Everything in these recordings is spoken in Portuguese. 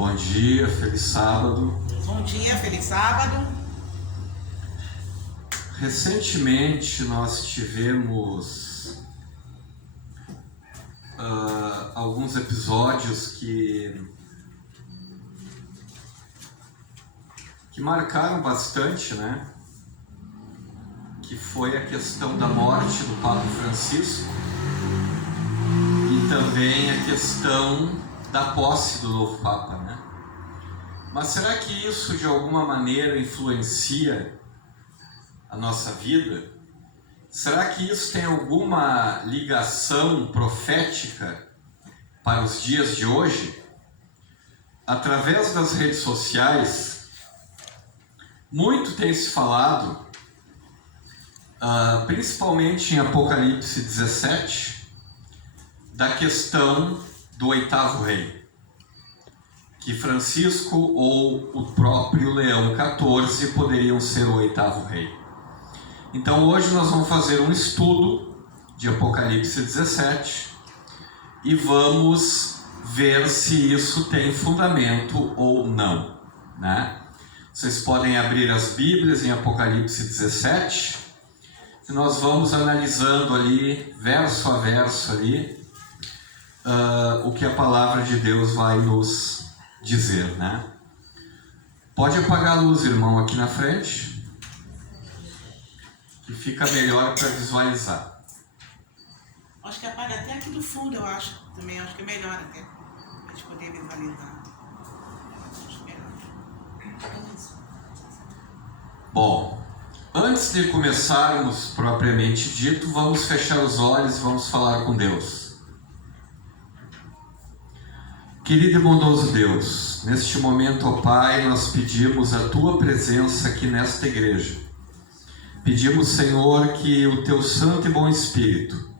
Bom dia, feliz sábado. Bom dia, feliz sábado. Recentemente nós tivemos alguns episódios que marcaram bastante, né? Que foi a questão da morte do Papa Francisco e também a questão da posse do novo Papa, né? Mas será que isso de alguma maneira influencia a nossa vida? Será que isso tem alguma ligação profética para os dias de hoje? Através das redes sociais, muito tem se falado, principalmente em Apocalipse 17, da questão do oitavo rei, que Francisco ou o próprio Leão XIV poderiam ser o oitavo rei. Então hoje nós vamos fazer um estudo de Apocalipse 17 e vamos ver se isso tem fundamento ou não, né? Vocês podem abrir as Bíblias em Apocalipse 17 e nós vamos analisando ali, verso a verso ali, o que a palavra de Deus vai nos dizer, né? Pode apagar a luz, irmão, aqui na frente, que fica melhor para visualizar. Acho que apaga até aqui do fundo, eu acho. Também acho que é melhor até, para a gente poder visualizar. Acho melhor. Bom, antes de começarmos propriamente dito, vamos fechar os olhos e vamos falar com Deus. Querido e bondoso Deus, neste momento, ó Pai, nós pedimos a Tua presença aqui nesta igreja. Pedimos, Senhor, que o Teu Santo e Bom Espírito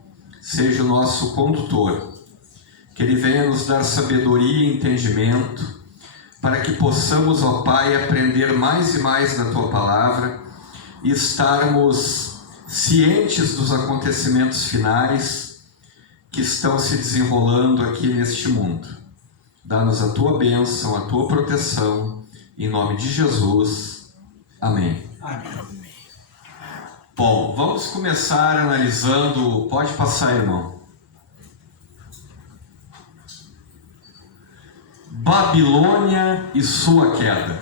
seja o nosso condutor, que Ele venha nos dar sabedoria e entendimento, para que possamos, ó Pai, aprender mais e mais da Tua Palavra e estarmos cientes dos acontecimentos finais que estão se desenrolando aqui neste mundo. Dá-nos a Tua bênção, a Tua proteção, em nome de Jesus. Amém. Amém. Bom, vamos começar analisando... Pode passar, irmão. Babilônia e sua queda.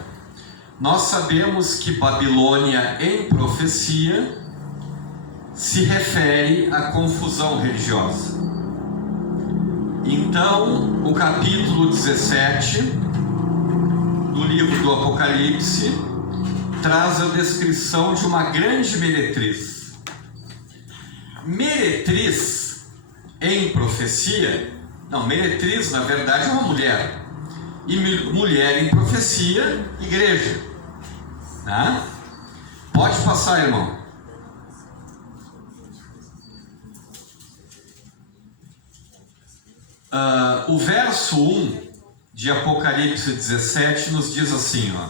Nós sabemos que Babilônia, em profecia, se refere à confusão religiosa. Então, o capítulo 17 do livro do Apocalipse traz a descrição de uma grande meretriz. Meretriz em profecia, meretriz na verdade é uma mulher, e mulher em profecia, igreja. Tá? Pode passar, irmão. O verso 1 de Apocalipse 17 nos diz assim, ó: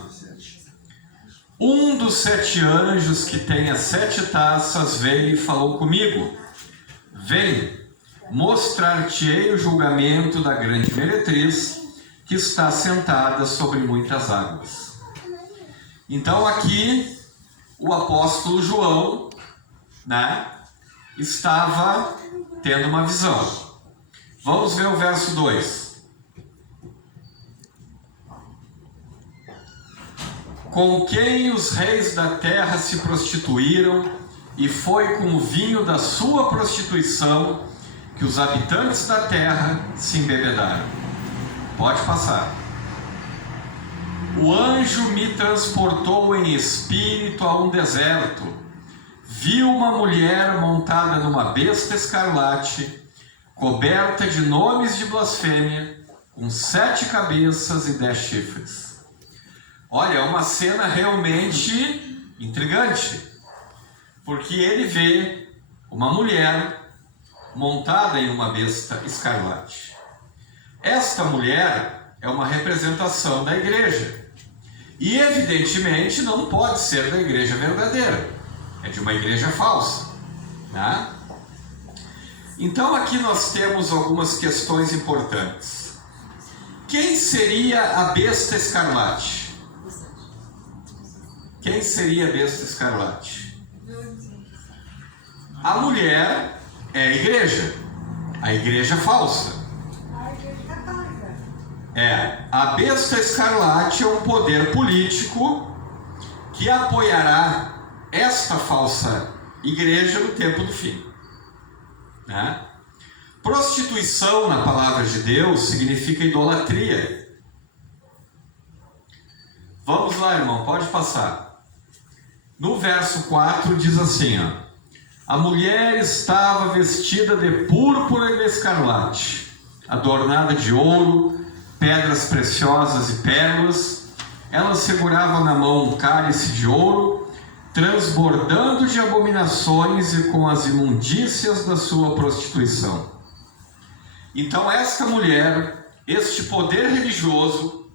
um dos 7 anjos que tem as 7 taças veio e falou comigo: vem, mostrar-te-ei o julgamento da grande meretriz que está sentada sobre muitas águas. Então aqui o apóstolo João, né, estava tendo uma visão. Vamos ver o verso 2. Com quem os reis da terra se prostituíram, e foi com o vinho da sua prostituição que os habitantes da terra se embebedaram. Pode passar. O anjo me transportou em espírito a um deserto. Viu uma mulher montada numa besta escarlate, coberta de nomes de blasfêmia, com 7 cabeças e 10 chifres. Olha, é uma cena realmente intrigante, porque ele vê uma mulher montada em uma besta escarlate. Esta mulher é uma representação da igreja, e evidentemente não pode ser da igreja verdadeira, é de uma igreja falsa, né? Então aqui nós temos algumas questões importantes. Quem seria a besta escarlate? Quem seria a besta escarlate? A mulher é a igreja falsa. A besta escarlate é um poder político que apoiará esta falsa igreja no tempo do fim. Né? Prostituição, na palavra de Deus, significa idolatria. Vamos lá, irmão, pode passar. No verso 4 diz assim, ó: a mulher estava vestida de púrpura e de escarlate, adornada de ouro, pedras preciosas e pérolas. Ela segurava na mão um cálice de ouro, transbordando de abominações e com as imundícias da sua prostituição. Então esta mulher, este poder religioso,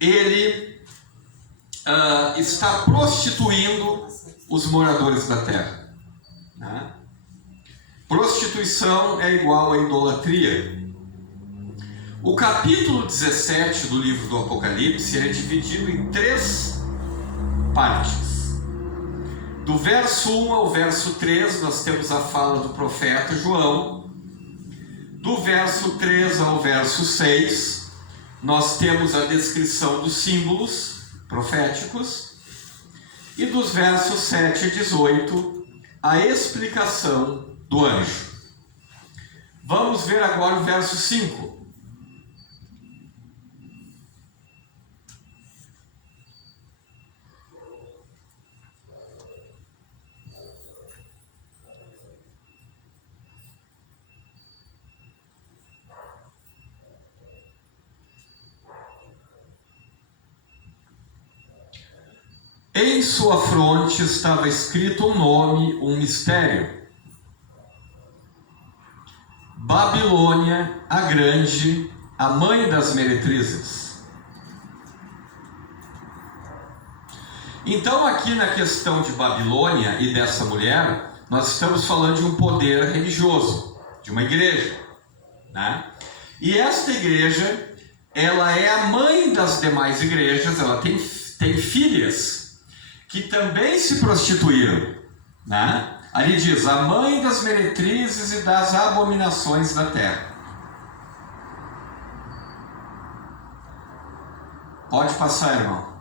ele está prostituindo os moradores da terra. Né? Prostituição é igual a idolatria. O capítulo 17 do livro do Apocalipse é dividido em 3 partes. Do verso 1 ao verso 3 nós temos a fala do profeta João. Do verso 3 ao verso 6 nós temos a descrição dos símbolos proféticos. E dos versos 7 a 18 a explicação do anjo. Vamos ver agora o verso 5. Em sua fronte estava escrito um nome, um mistério: Babilônia, a Grande, a mãe das meretrizes. Então, aqui na questão de Babilônia e dessa mulher, nós estamos falando de um poder religioso, de uma igreja, né? E esta igreja, ela é a mãe das demais igrejas, ela tem filhas que também se prostituíram, né? Ali diz, a mãe das meretrizes e das abominações da terra. Pode passar, irmão.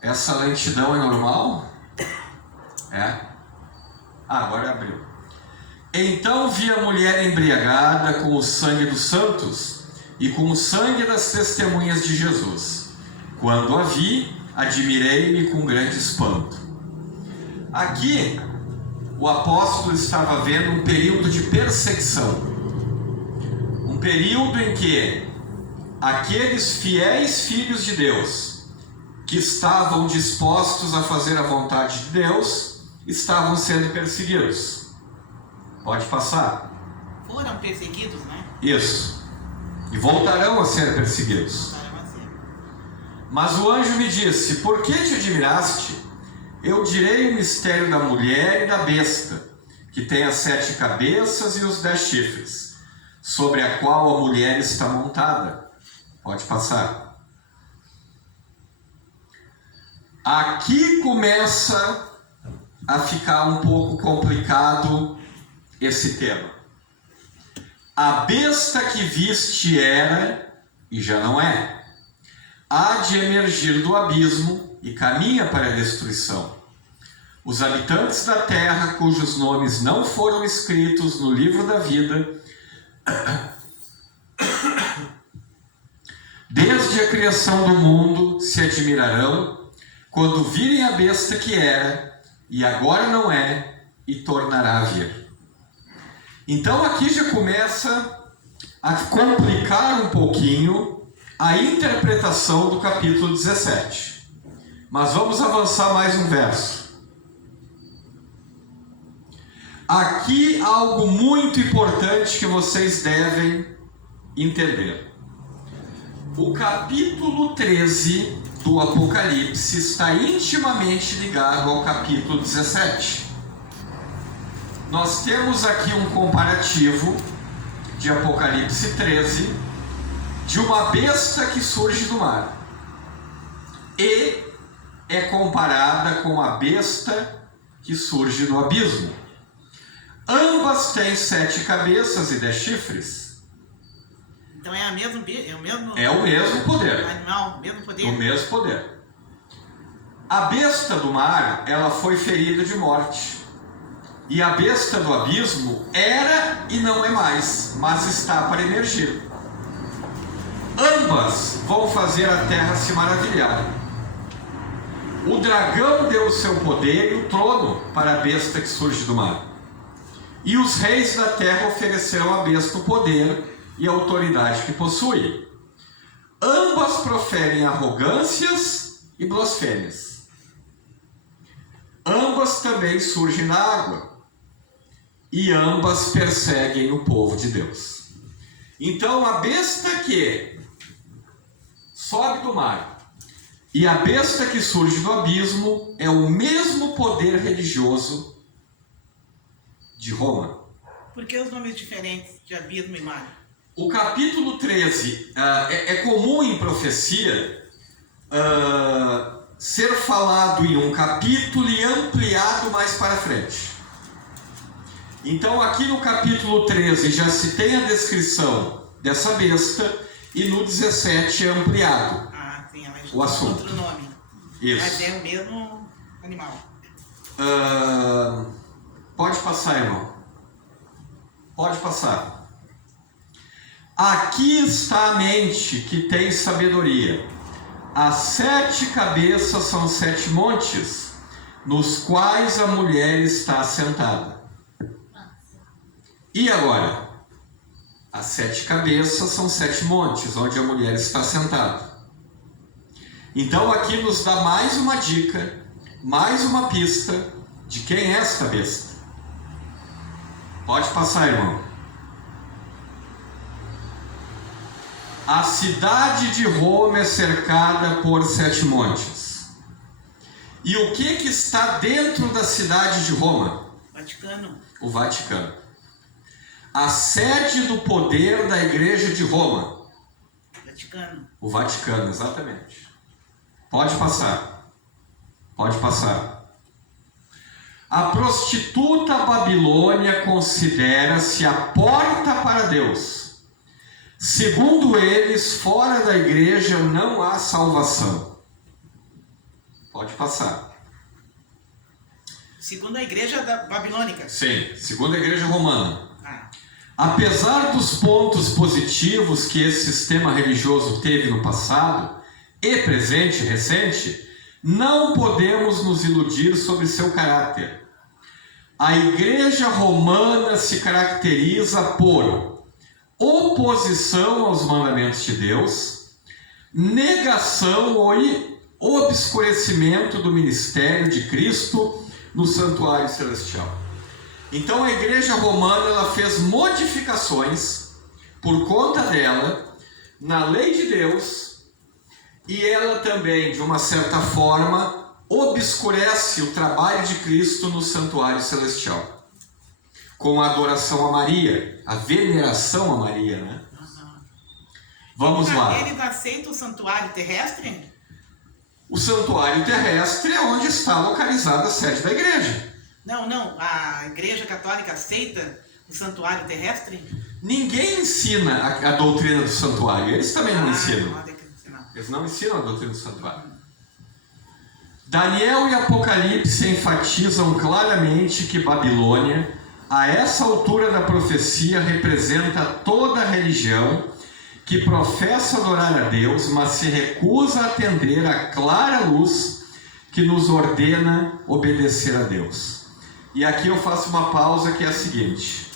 Essa lentidão é normal? Agora abriu. Então vi a mulher embriagada com o sangue dos santos e com o sangue das testemunhas de Jesus. Quando a vi, admirei-me com grande espanto. Aqui, o apóstolo estava vendo um período de perseguição. Um período em que aqueles fiéis filhos de Deus, que estavam dispostos a fazer a vontade de Deus, estavam sendo perseguidos. Pode passar. Foram perseguidos, né? Isso. E voltarão a ser perseguidos. Mas o anjo me disse, por que te admiraste? Eu direi o mistério da mulher e da besta, que tem as 7 cabeças e os 10 chifres, sobre a qual a mulher está montada. Pode passar. Aqui começa a ficar um pouco complicado esse tema. A besta que viste era, e já não é, há de emergir do abismo e caminha para a destruição. Os habitantes da terra, cujos nomes não foram escritos no livro da vida, desde a criação do mundo, se admirarão quando virem a besta que era, e agora não é, e tornará a vir. Então aqui já começa a complicar um pouquinho a interpretação do capítulo 17. Mas vamos avançar mais um verso. Aqui algo muito importante que vocês devem entender. O capítulo 13 do Apocalipse está intimamente ligado ao capítulo 17. Nós temos aqui um comparativo de Apocalipse 13, de uma besta que surge do mar e é comparada com a besta que surge do abismo. Ambas têm 7 cabeças e 10 chifres. Então é o mesmo poder. Animal, mesmo poder. O mesmo poder. A besta do mar, ela foi ferida de morte. E a besta do abismo era e não é mais, mas está para emergir. Ambas vão fazer a terra se maravilhar. O dragão deu o seu poder e o trono para a besta que surge do mar. E os reis da terra ofereceram à besta o poder e a autoridade que possui. Ambas proferem arrogâncias e blasfêmias. Ambas também surgem na água. E ambas perseguem o povo de Deus. Então a besta que sobe do mar e a besta que surge do abismo é o mesmo poder religioso de Roma. Por que os nomes diferentes de abismo e mar? O capítulo 13 é comum em profecia ser falado em um capítulo e ampliado mais para frente. Então aqui no capítulo 13 já se tem a descrição dessa besta e no 17 é ampliado Sim, ela o assunto. Outro nome. Isso. Mas é o mesmo animal. Pode passar, irmão. Pode passar. Aqui está a mente que tem sabedoria. As 7 cabeças são 7 montes, nos quais a mulher está assentada. E agora? As 7 cabeças são 7 montes, onde a mulher está sentada. Então aqui nos dá mais uma dica, mais uma pista de quem é esta besta. Pode passar, irmão. A cidade de Roma é cercada por 7 montes. E o que está dentro da cidade de Roma? Vaticano. O Vaticano. A sede do poder da Igreja de Roma. Vaticano. O Vaticano, exatamente. Pode passar. Pode passar. A prostituta Babilônia considera-se a porta para Deus. Segundo eles, fora da igreja não há salvação. Pode passar. Segundo a igreja babilônica. Sim, segundo a igreja romana. Apesar dos pontos positivos que esse sistema religioso teve no passado, e presente e recente, não podemos nos iludir sobre seu caráter. A igreja romana se caracteriza por oposição aos mandamentos de Deus, negação ou obscurecimento do ministério de Cristo no santuário celestial. Então a igreja romana ela fez modificações por conta dela na lei de Deus, e ela também, de uma certa forma, obscurece o trabalho de Cristo no santuário celestial, com a adoração a Maria, a veneração a Maria, né? Vamos lá. Eles aceitam o santuário terrestre? O santuário terrestre é onde está localizada a sede da igreja. Não. A igreja católica aceita o santuário terrestre? Ninguém ensina a doutrina do santuário. Eles também não ensinam. Eles não ensinam a doutrina do santuário. Daniel e Apocalipse enfatizam claramente que Babilônia, a essa altura da profecia, representa toda a religião que professa adorar a Deus, mas se recusa a atender à clara luz que nos ordena obedecer a Deus. E aqui eu faço uma pausa que é a seguinte.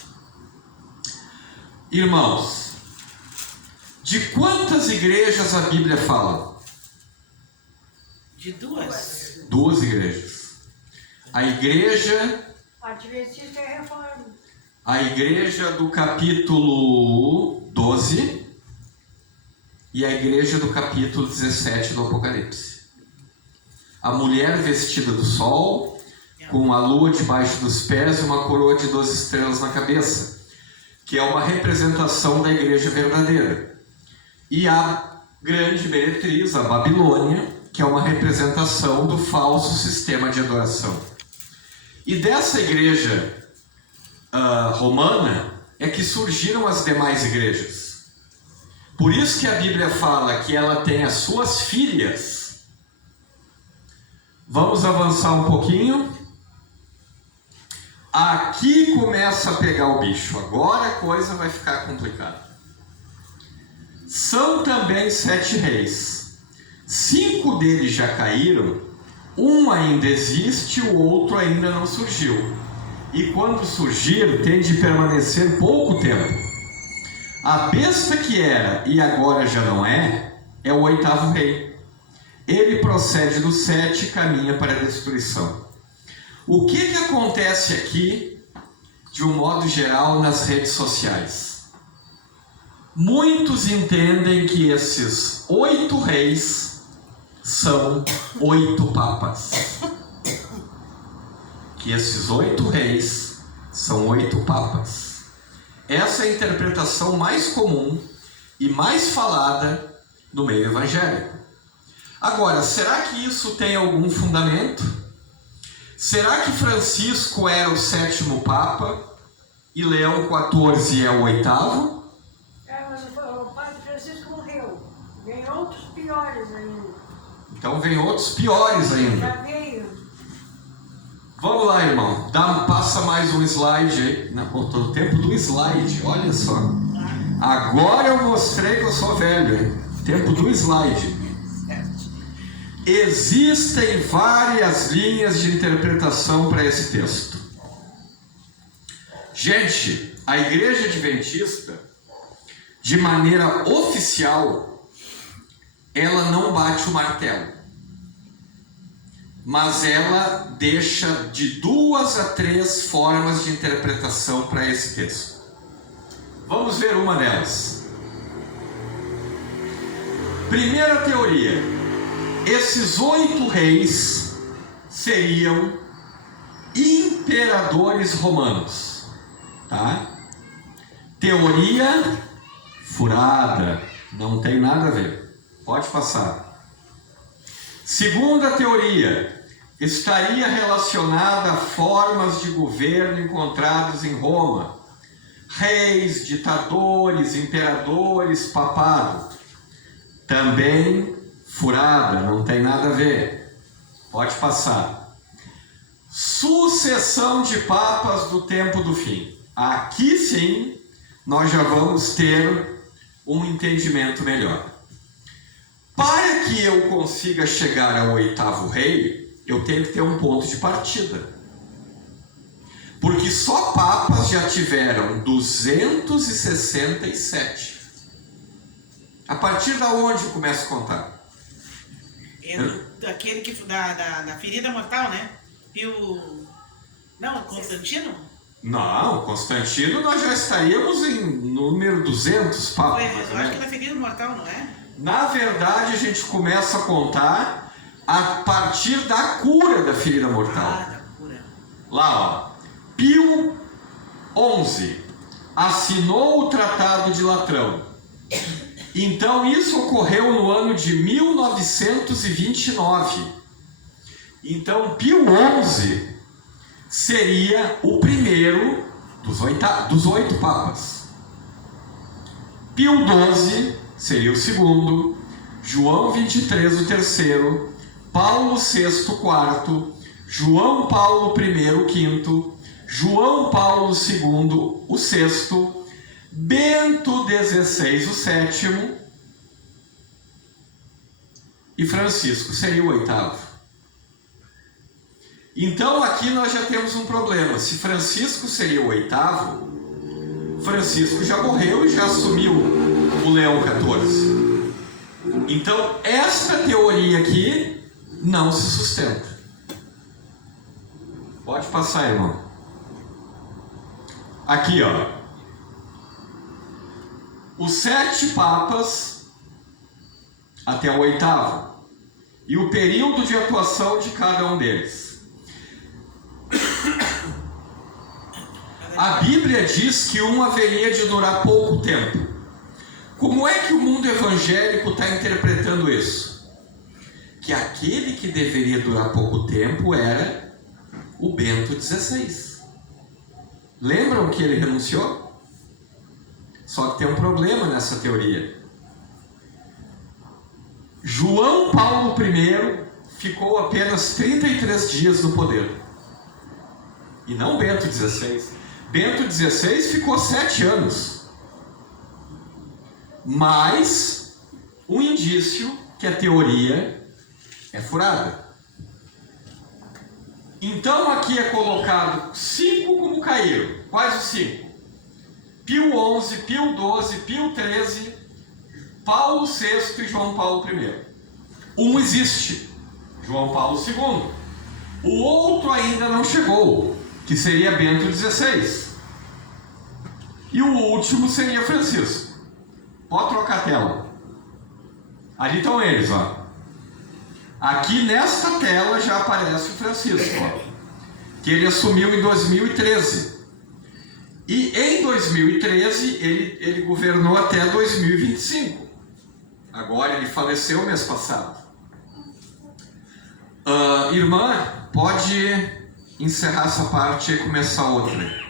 Irmãos, de quantas igrejas a Bíblia fala? De 2. 2 igrejas. A igreja Adventista e Reforma. A igreja do capítulo 12 e a igreja do capítulo 17 do Apocalipse. A mulher vestida do sol, com a lua debaixo dos pés e uma coroa de 12 estrelas na cabeça. que é uma representação da igreja verdadeira. E a grande meretriz, a Babilônia, que é uma representação do falso sistema de adoração. E dessa igreja romana é que surgiram as demais igrejas. Por isso que a Bíblia fala que ela tem as suas filhas. Vamos avançar um pouquinho. Aqui começa a pegar o bicho. Agora a coisa vai ficar complicada. São também 7 reis. 5 deles já caíram. Um ainda existe, o outro ainda não surgiu. E quando surgir, tem de permanecer pouco tempo. A besta que era e agora já não é o 8º rei. Ele procede do 7 e caminha para a destruição. O que acontece aqui, de um modo geral, nas redes sociais? Muitos entendem que esses 8 reis são 8 papas. Que esses 8 reis são 8 papas. Essa é a interpretação mais comum e mais falada no meio evangélico. Agora, será que isso tem algum fundamento? Será que Francisco era o 7º Papa e Leão XIV é o 8º? Mas o Padre Francisco morreu. Vem outros piores ainda. Então vem outros piores ainda. Já veio. Vamos lá, irmão. Passa mais um slide aí. No tempo do slide, olha só. Agora eu mostrei que eu sou velho, hein? Tempo do slide. Existem várias linhas de interpretação para esse texto. Gente, a Igreja Adventista, de maneira oficial, ela não bate o martelo. Mas ela deixa de 2 a 3 formas de interpretação para esse texto. Vamos ver uma delas. Primeira teoria. Esses 8 reis seriam imperadores romanos, tá? Teoria furada, não tem nada a ver. Pode passar. Segunda teoria, estaria relacionada a formas de governo encontradas em Roma. Reis, ditadores, imperadores, papado. Também furada, não tem nada a ver. Pode passar. Sucessão de papas do tempo do fim. Aqui sim, nós já vamos ter um entendimento melhor. Para que eu consiga chegar ao 8º rei, eu tenho que ter um ponto de partida. Porque só papas já tiveram 267. A partir da onde eu começo a contar? Aquele que da ferida mortal, né? Não, Constantino? Não, Constantino nós já estaríamos em número 200 papas. Mas eu acho que é da ferida mortal, não é? Na verdade, a gente começa a contar a partir da cura da ferida mortal. Da cura. Lá, ó. Pio XI assinou o Tratado de Latrão. Então isso ocorreu no ano de 1929. Então Pio XI seria o primeiro dos 8 papas. Pio XII seria o segundo, João XXIII o terceiro, Paulo VI o quarto, João Paulo I o quinto, João Paulo II o sexto, Bento XVI o sétimo e Francisco seria o 8º. Então aqui nós já temos um problema. Se Francisco seria o 8º, Francisco já morreu e já assumiu o Leão XIV. Então esta teoria aqui não se sustenta. Pode passar, irmão. Aqui, ó. Os 7 papas até o 8º e o período de atuação de cada um deles. A Bíblia diz que um haveria de durar pouco tempo. Como é que o mundo evangélico está interpretando isso? Que aquele que deveria durar pouco tempo era o Bento XVI. Lembram que ele renunciou? Só que tem um problema nessa teoria. João Paulo I ficou apenas 33 dias no poder. E não Bento XVI. Bento XVI ficou 7 anos. Mais um indício que a teoria é furada. Então aqui é colocado 5 como caíram. Quais os 5? Pio XI, Pio XII, Pio XIII, Paulo VI e João Paulo I. Um existe, João Paulo II. O outro ainda não chegou, que seria Bento XVI. E o último seria Francisco. Pode trocar a tela. Ali estão eles, ó. Aqui nesta tela já aparece o Francisco, ó, que ele assumiu em 2013. E em 2013 ele governou até 2025. Agora ele faleceu mês passado. Irmã, pode encerrar essa parte e começar outra.